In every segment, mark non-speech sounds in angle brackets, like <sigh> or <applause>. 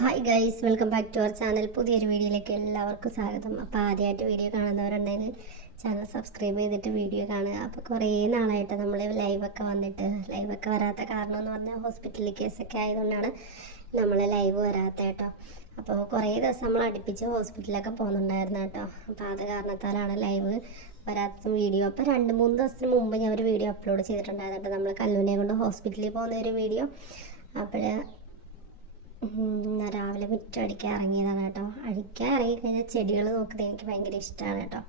Hi guys welcome back to our channel പുതിയൊരു വീഡിയോയിലേക്ക് എല്ലാവർക്കും സ്വാഗതം. അപ്പോൾ ആദ്യമായിട്ട് വീഡിയോ കാണുന്നവരുണ്ടെങ്കിൽ ചാനൽ സബ്സ്ക്രൈബ് ചെയ്തിട്ട് വീഡിയോ കാണുക. അപ്പോൾ കുറേ നാളായിട്ട് നമ്മൾ ലൈവൊക്കെ വന്നിട്ട് ലൈവൊക്കെ വരാത്ത കാരണം എന്ന് പറഞ്ഞാൽ ഹോസ്പിറ്റലിൽ കേസൊക്കെ ആയതുകൊണ്ടാണ് നമ്മൾ ലൈവ് വരാത്ത കേട്ടോ. അപ്പോൾ കുറേ ദിവസം നമ്മൾ അടുപ്പിച്ച് ഹോസ്പിറ്റലിലൊക്കെ പോകുന്നുണ്ടായിരുന്നു കേട്ടോ. അപ്പോൾ അത് കാരണത്താലാണ് ലൈവ് വരാത്ത വീഡിയോ അപ്പോൾ രണ്ട് മൂന്ന് ദിവസത്തിന് മുമ്പ് ഞാൻ ഒരു വീഡിയോ അപ്ലോഡ് ചെയ്തിട്ടുണ്ടായിരുന്നു കേട്ടോ. നമ്മൾ കല്ലൂനെ കൊണ്ട് ഹോസ്പിറ്റലിൽ പോകുന്ന ഒരു വീഡിയോ അപ്പോൾ രാവിലെ മുറ്റം അടിക്കാൻ ഇറങ്ങിയതാണ് കേട്ടോ. അടിക്കാൻ ഇറങ്ങിക്കഴിഞ്ഞാൽ ചെടികൾ നോക്കുന്നത് എനിക്ക് ഭയങ്കര ഇഷ്ടമാണ് കേട്ടോ.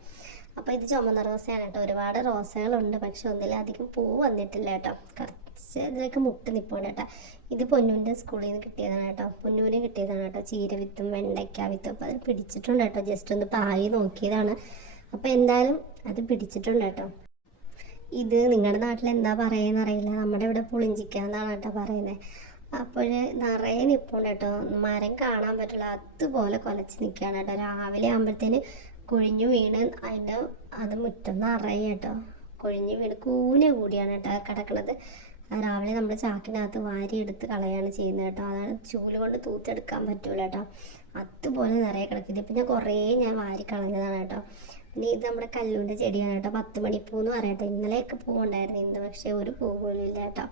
അപ്പോൾ ഇത് ചുമന്ന റോസയാണ് കേട്ടോ. ഒരുപാട് റോസകളുണ്ട് പക്ഷെ ഒന്നിലധികം പൂ വന്നിട്ടില്ല കേട്ടോ. കുറച്ച് ഇതിലൊക്കെ മുട്ട് നിൽപ്പുണ്ട് കേട്ടോ. ഇത് പൊന്നൂന്റെ സ്കൂളിൽ നിന്ന് കിട്ടിയതാണ് കേട്ടോ. പൊന്നൂന് കിട്ടിയതാണ് കേട്ടോ. ചീര വിത്തും വെണ്ടയ്ക്ക വിത്തും അപ്പോൾ അത് പിടിച്ചിട്ടുണ്ട് കേട്ടോ. ജസ്റ്റ് ഒന്ന് പായി നോക്കിയതാണ്. അപ്പോൾ എന്തായാലും അത് പിടിച്ചിട്ടുണ്ട് കേട്ടോ. ഇത് നിങ്ങളുടെ നാട്ടിൽ എന്താ പറയുക എന്നറിയില്ല നമ്മുടെ ഇവിടെ പുളിഞ്ചിക്കാന്നാണ് കേട്ടോ പറയുന്നത് അപ്പോൾ നിറയെ നിൽപ്പുണ്ട് കേട്ടോ. മരം കാണാൻ പറ്റില്ല. അതുപോലെ കുലച്ച് നിൽക്കുകയാണ് കേട്ടോ. രാവിലെ ആകുമ്പോഴത്തേന് കുഴിഞ്ഞു വീണ് അതിന്റെ അത് മുറ്റം നിറയെ കേട്ടോ. കുഴിഞ്ഞു വീണ് കൂന കൂടിയാണ് കേട്ടോ കിടക്കണത്. രാവിലെ നമ്മൾ ചാക്കിനകത്ത് വാരി എടുത്ത് കളയാണ് ചെയ്യുന്നത് കേട്ടോ. അതാണ് ചൂൽ കൊണ്ട് തൂത്തെടുക്കാൻ പറ്റൂല കേട്ടോ. അതുപോലെ നിറയെ കിടക്കുന്നത് പിന്നെ ഞാൻ കുറേ ഞാൻ വാരി കളഞ്ഞതാണ് കേട്ടോ. പിന്നെ ഇത് നമ്മുടെ കല്ലൂന്റെ ചെടിയാണ് കേട്ടോ. പത്ത് മണിപ്പൂ എന്ന് പറയട്ടെ. ഇന്നലെയൊക്കെ പൂവുണ്ടായിരുന്നു. ഇന്ന് പക്ഷേ ഒരു പൂ ഇല്ല കേട്ടോ.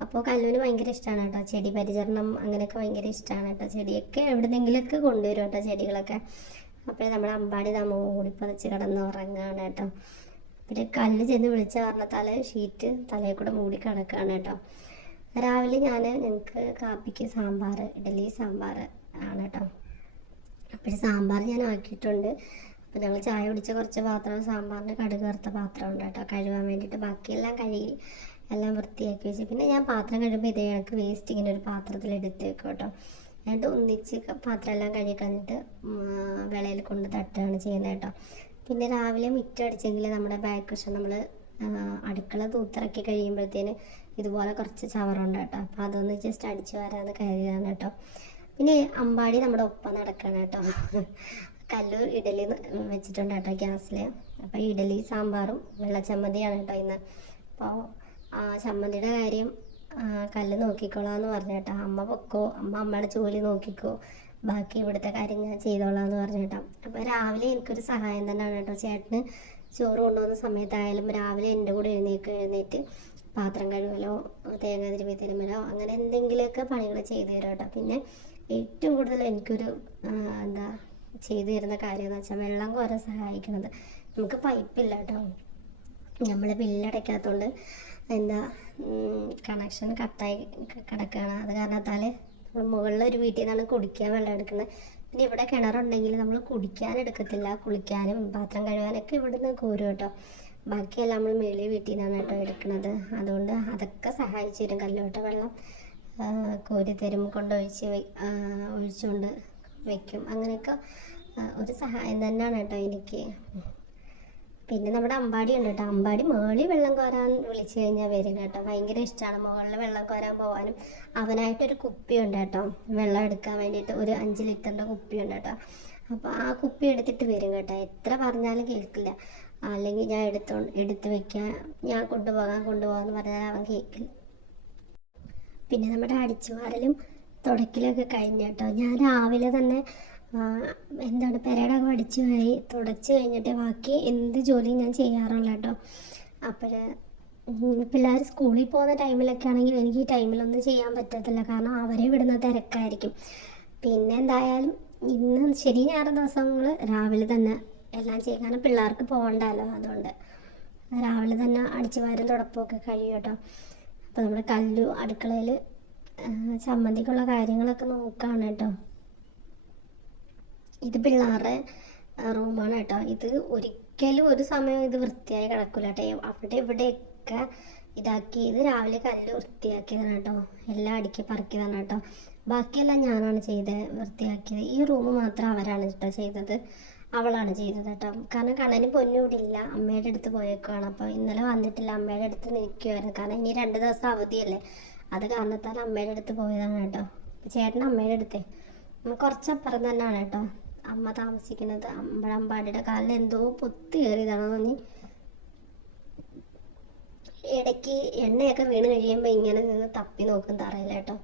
അപ്പോൾ കല്ലൂന് ഭയങ്കര ഇഷ്ടമാണ് കേട്ടോ. ചെടി പരിചരണം അങ്ങനെയൊക്കെ ഭയങ്കര ഇഷ്ടമാണ് കേട്ടോ. ചെടിയൊക്കെ എവിടെന്നെങ്കിലൊക്കെ കൊണ്ടുവരും കേട്ടോ ചെടികളൊക്കെ. അപ്പോൾ നമ്മുടെ അമ്പാടി തമ്മ ഓടിപ്പതച്ച് കിടന്ന് ഉറങ്ങുകയാണ് കേട്ടോ. പിന്നെ കല്ല് ചെന്ന് വിളിച്ച കാരണത്താൽ ഷീറ്റ് തലയിൽ കൂടെ മൂടി കിടക്കുകയാണ് കേട്ടോ. രാവിലെ ഞാൻ ഞങ്ങൾക്ക് കാപ്പിക്ക് സാമ്പാർ ഇഡലി സാമ്പാർ ആണ് കേട്ടോ. അപ്പോൾ സാമ്പാർ ഞാൻ ആക്കിയിട്ടുണ്ട്. അപ്പോൾ ഞങ്ങൾ ചായ കുടിച്ച കുറച്ച് പാത്രം സാമ്പാറിന് കടുക് വറുത്ത പാത്രമുണ്ട് കേട്ടോ. കഴുകാൻ വേണ്ടിയിട്ട് ബാക്കിയെല്ലാം കഴുകി എല്ലാം വൃത്തിയാക്കി വെച്ച്. പിന്നെ ഞാൻ പാത്രം കഴിയുമ്പോൾ ഇതേ കണക്ക് വേസ്റ്റ് ഇങ്ങനെ ഒരു പാത്രത്തിൽ എടുത്ത് വെക്കും കേട്ടോ. എന്നിട്ട് ഒന്നിച്ച് പാത്രം എല്ലാം കഴുകി കളഞ്ഞിട്ട് വിളയിൽ കൊണ്ട് തട്ടുകയാണ് ചെയ്യുന്നത് കേട്ടോ. പിന്നെ രാവിലെ മുറ്റടിച്ചെങ്കിൽ നമ്മുടെ ബാക്ക് വശം നമ്മൾ അടുക്കള തൂത്തിറക്കി കഴിയുമ്പോഴത്തേന് ഇതുപോലെ കുറച്ച് ചവറുണ്ട് കേട്ടോ. അപ്പോൾ അതൊന്ന് ജസ്റ്റ് അടിച്ചു വരാമെന്ന് കരുതിയാണ് കേട്ടോ. പിന്നെ അമ്പാടി നമ്മുടെ ഒപ്പം നടക്കണം കേട്ടോ. കല്ലൂർ ഇഡലി വെച്ചിട്ടുണ്ട് കേട്ടോ ഗ്യാസിൽ അപ്പോൾ ഇഡലി സാമ്പാറും വെള്ളച്ചമ്മന്തിയാണ് കേട്ടോ ഇന്ന്. അപ്പോൾ ആ ചമ്മന്തിയുടെ കാര്യം കല്ല് നോക്കിക്കോളാന്ന് പറഞ്ഞേട്ടാ. അമ്മ പൊക്കോ? അമ്മ അമ്മയുടെ ജോലി നോക്കിക്കോ? ബാക്കി ഇവിടുത്തെ കാര്യം ഞാൻ ചെയ്തോളാന്ന് പറഞ്ഞേട്ടാ. അപ്പോൾ രാവിലെ എനിക്കൊരു സഹായം തന്നെയാണ് കേട്ടോ. ചേട്ടന് ചോറ് കൊണ്ടുവന്ന സമയത്തായാലും രാവിലെ എന്റെ കൂടെ എഴുന്നേക്ക് എഴുന്നേറ്റ് പാത്രം കഴുകലോ തേങ്ങ തിരുമ്പി തിരുമ്പലോ അങ്ങനെ എന്തെങ്കിലുമൊക്കെ പണികൾ ചെയ്തു തരും കേട്ടോ. പിന്നെ ഏറ്റവും കൂടുതൽ എനിക്കൊരു എന്താ ചെയ്തു തരുന്ന കാര്യം എന്ന് വെച്ചാൽ വെള്ളം കോരാൻ സഹായിക്കുന്നത്. നമുക്ക് പൈപ്പില്ല കേട്ടോ. നമ്മൾ ബില്ലടയ്ക്കാത്തതുകൊണ്ട് എന്താ കണക്ഷൻ കട്ടായി കിടക്കുകയാണ് അത് കാരണത്താൽ നമ്മൾ മുകളിൽ ഒരു വീട്ടിൽ നിന്നാണ് കുടിക്കാൻ വെള്ളം എടുക്കുന്നത്. പിന്നെ ഇവിടെ കിണറുണ്ടെങ്കിൽ നമ്മൾ കുടിക്കാൻ എടുക്കത്തില്ല. കുളിക്കാനും പാത്രം കഴുകാനൊക്കെ ഇവിടുന്ന് കോരും കേട്ടോ. ബാക്കിയെല്ലാം നമ്മൾ മേളിൽ വീട്ടിൽ നിന്നാണ് കേട്ടോ എടുക്കുന്നത്. അതുകൊണ്ട് അതൊക്കെ സഹായിച്ചു തരും. കല്ലോട്ട വെള്ളം കോരി തരും. കൊണ്ടൊഴിച്ച് ഒഴിച്ചുകൊണ്ട് വെക്കും. അങ്ങനെയൊക്കെ ഒരു സഹായം തന്നെയാണ് കേട്ടോ എനിക്ക്. പിന്നെ നമ്മുടെ അമ്പാടി ഉണ്ട് കേട്ടോ. അമ്പാടി മേളി വെള്ളം കോരാൻ വിളിച്ചു കഴിഞ്ഞാൽ വരും കേട്ടോ. ഭയങ്കര ഇഷ്ടമാണ് മുകളിൽ വെള്ളം കോരാൻ പോകാനും അവനായിട്ടൊരു കുപ്പിയുണ്ട് കേട്ടോ. വെള്ളം എടുക്കാൻ വേണ്ടിയിട്ട് ഒരു അഞ്ച് ലിറ്ററിന്റെ കുപ്പിയുണ്ട് കേട്ടോ. അപ്പോൾ ആ കുപ്പി എടുത്തിട്ട് വരും കേട്ടോ. എത്ര പറഞ്ഞാലും കേൾക്കില്ല. അല്ലെങ്കിൽ ഞാൻ എടുത്തോ എടുത്ത് വെക്കാൻ ഞാൻ കൊണ്ടുപോകാൻ കൊണ്ടുപോകാമെന്ന് പറഞ്ഞാൽ അവൻ കേൾക്കില്ല. പിന്നെ നമ്മുടെ അടിച്ചുമാറലും തുടക്കിലൊക്കെ കഴിഞ്ഞ കേട്ടോ. ഞാൻ രാവിലെ തന്നെ എന്താണ് പെരടൊക്കെ അടിച്ചു വാരി തുടച്ച് കഴിഞ്ഞിട്ട് ബാക്കി എന്ത് ജോലിയും ഞാൻ ചെയ്യാറുള്ളൂ കേട്ടോ. അപ്പോൾ പിള്ളേർ സ്കൂളിൽ പോകുന്ന ടൈമിലൊക്കെ ആണെങ്കിൽ എനിക്ക് ഈ ടൈമിലൊന്നും ചെയ്യാൻ പറ്റത്തില്ല. കാരണം അവരെ വിടുന്ന തിരക്കായിരിക്കും. പിന്നെ എന്തായാലും ഇന്ന് ശരി ഞായർ ദിവസങ്ങൾ രാവിലെ തന്നെ എല്ലാം ചെയ്യും. കാരണം പിള്ളേർക്ക് പോകണ്ടല്ലോ അതുകൊണ്ട്. രാവിലെ തന്നെ അടിച്ചു വാരും തുടപ്പമൊക്കെ കഴിയും കേട്ടോ. അപ്പോൾ നമ്മുടെ കല്ലു അടുക്കളയിൽ ചമ്മന്തിക്കുള്ള കാര്യങ്ങളൊക്കെ നോക്കുകയാണ് കേട്ടോ. ഇത് പിള്ളേരുടെ റൂമാണ് കേട്ടോ. ഇത് ഒരിക്കലും ഒരു സമയം ഇത് വൃത്തിയായി കിടക്കില്ല കേട്ടോ. അവിടെ ഇവിടെയൊക്കെ ഇതാക്കി ഇത് രാവിലെ കല്ല് വൃത്തിയാക്കിയതാണ് കേട്ടോ. എല്ലാം അടുക്കി പറക്കിയതാണ് കേട്ടോ. ബാക്കിയെല്ലാം ഞാനാണ് ചെയ്തത് വൃത്തിയാക്കിയത്. ഈ റൂം മാത്രം അവരാണ് കേട്ടോ ചെയ്തത്. അവളാണ് ചെയ്തത് കേട്ടോ. കാരണം കണ്ണന് പൊന്നും ഇവിടെ ഇല്ല. അമ്മയുടെ അടുത്ത് പോയേക്കുവാണ്. അപ്പോൾ ഇന്നലെ വന്നിട്ടില്ല. അമ്മയുടെ അടുത്ത് നിൽക്കുമായിരുന്നു കാരണം ഇനി രണ്ട് ദിവസം അവധിയല്ലേ. അത് കാരണത്താൽ അമ്മയുടെ അടുത്ത് പോയതാണ് കേട്ടോ. ചേട്ടൻ അമ്മയുടെ അടുത്തേ. കുറച്ചപ്പുറം തന്നെയാണ് കേട്ടോ. അമ്മ താമസിക്കുന്നത് അമ്പഴമ്പാടിയുടെ കാലിൽ എന്തോ പൊത്തി കയറിയതാണോ തോന്നി ഇടയ്ക്ക് എണ്ണയൊക്കെ വീണ് കഴിയുമ്പോൾ ഇങ്ങനെ നിന്ന് തപ്പി നോക്കും തറയിൽ കേട്ടോ.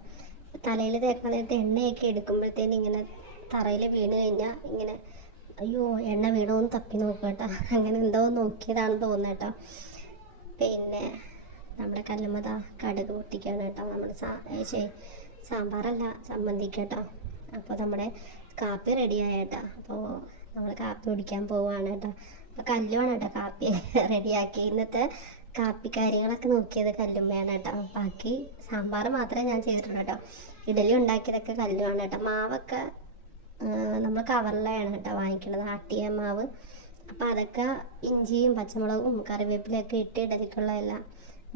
തലയിൽ തേക്കാൻ നേരത്തെ എണ്ണയൊക്കെ എടുക്കുമ്പോഴത്തേന് ഇങ്ങനെ തറയിൽ വീണ് കഴിഞ്ഞാൽ ഇങ്ങനെ അയ്യോ എണ്ണ വീണോന്ന് തപ്പി നോക്കുക കേട്ടോ. അങ്ങനെ എന്തോ നോക്കിയതാണെന്ന് തോന്നുന്നു കേട്ടോ. പിന്നെ നമ്മുടെ കല്ലുമത കടുക് പൊട്ടിക്കാണ് കേട്ടോ. നമ്മുടെ സാ സാമ്പാറല്ല സംബന്ധിക്കട്ടോ കേട്ടോ. അപ്പോൾ നമ്മുടെ കാപ്പി റെഡിയായ കേട്ടോ അപ്പോൾ നമ്മൾ കാപ്പി കുടിക്കാൻ പോവാണ് കേട്ടോ. അപ്പോൾ കല്ലുമാണ് കേട്ടോ കാപ്പി <laughs> റെഡിയാക്കി ഇന്നത്തെ കാപ്പി കാര്യങ്ങളൊക്കെ നോക്കിയത് കല്ലുമ്മയാണ് കേട്ടോ. ബാക്കി സാമ്പാർ മാത്രമേ ഞാൻ ചെയ്തിട്ടുള്ളൂ കേട്ടോ. ഇഡലി ഉണ്ടാക്കിയതൊക്കെ കല്ലുമാണ് കേട്ടോ. മാവൊക്കെ നമ്മൾ കവറിലാണ് കേട്ടോ വാങ്ങിക്കുന്നത് ആട്ടിയ മാവ്. അപ്പോൾ അതൊക്കെ ഇഞ്ചിയും പച്ചമുളകും കറിവേപ്പിലയൊക്കെ ഇട്ട് ഇഡലിക്കുള്ള എല്ലാം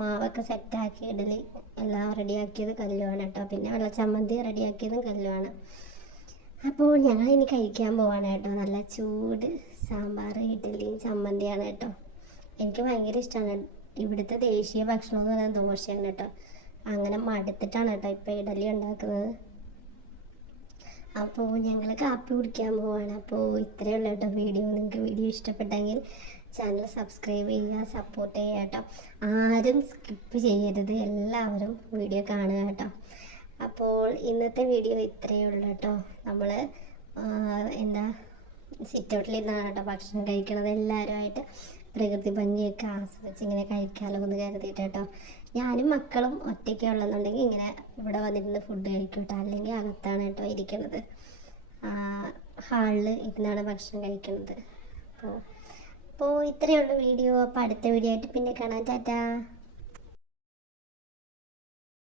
മാവൊക്കെ സെറ്റാക്കി ഇഡലി എല്ലാം റെഡിയാക്കിയത് കല്ലുമാണ് കേട്ടോ. പിന്നെ വെള്ളച്ചമ്മന്തി റെഡിയാക്കിയതും കല്ലുമാണ് അപ്പോൾ ഞങ്ങൾ ഇനി കഴിക്കാൻ പോവാണ് കേട്ടോ നല്ല ചൂട് സാമ്പാർ ഇഡ്ഡലിയും ചമ്മന്തിയാണ് കേട്ടോ. എനിക്ക് ഭയങ്കര ഇഷ്ടമാണ് ഇവിടുത്തെ ദേശീയ ഭക്ഷണം എന്ന് പറയുന്നത് ദോശയാണ് കേട്ടോ. അങ്ങനെ മടുത്തിട്ടാണ് കേട്ടോ ഇപ്പോൾ ഇഡലി ഉണ്ടാക്കുന്നത്. അപ്പോൾ ഞങ്ങൾ കാപ്പി കുടിക്കാൻ പോവാണ്. അപ്പോൾ ഇത്രയേ ഉള്ളൂ കേട്ടോ വീഡിയോ. നിങ്ങൾക്ക് വീഡിയോ ഇഷ്ടപ്പെട്ടെങ്കിൽ ചാനൽ സബ്സ്ക്രൈബ് ചെയ്യുക സപ്പോർട്ട് ചെയ്യുക കേട്ടോ. ആരും സ്കിപ്പ് ചെയ്യരുത്. എല്ലാവരും വീഡിയോ കാണുക കേട്ടോ. അപ്പോൾ ഇന്നത്തെ വീഡിയോ ഇത്രയേ ഉള്ളൂ കേട്ടോ. നമ്മൾ എന്താ സിറ്റൗട്ടിൽ ഔട്ടിലിരുന്നാണ് കേട്ടോ ഭക്ഷണം കഴിക്കണത്. എല്ലാവരുമായിട്ട് പ്രകൃതി ഭംഗിയൊക്കെ ആസ്വദിച്ച് ഇങ്ങനെ കഴിക്കാമല്ലോ എന്ന് കരുതിയിട്ട് കേട്ടോ. ഞാനും മക്കളും ഒറ്റയ്ക്ക് ഉള്ളതെന്നുണ്ടെങ്കിൽ ഇങ്ങനെ ഇവിടെ വന്നിരുന്ന് ഫുഡ് കഴിക്കും കേട്ടോ. അല്ലെങ്കിൽ അകത്താണ് കേട്ടോ ഇരിക്കുന്നത് ഹാളിൽ ഇരുന്നാണ് ഭക്ഷണം കഴിക്കുന്നത് അപ്പോൾ അപ്പോൾ ഇത്രയേ ഉള്ളൂ വീഡിയോ. അപ്പോൾ അടുത്ത വീഡിയോ ആയിട്ട് പിന്നെ കാണാം. ടാറ്റാ.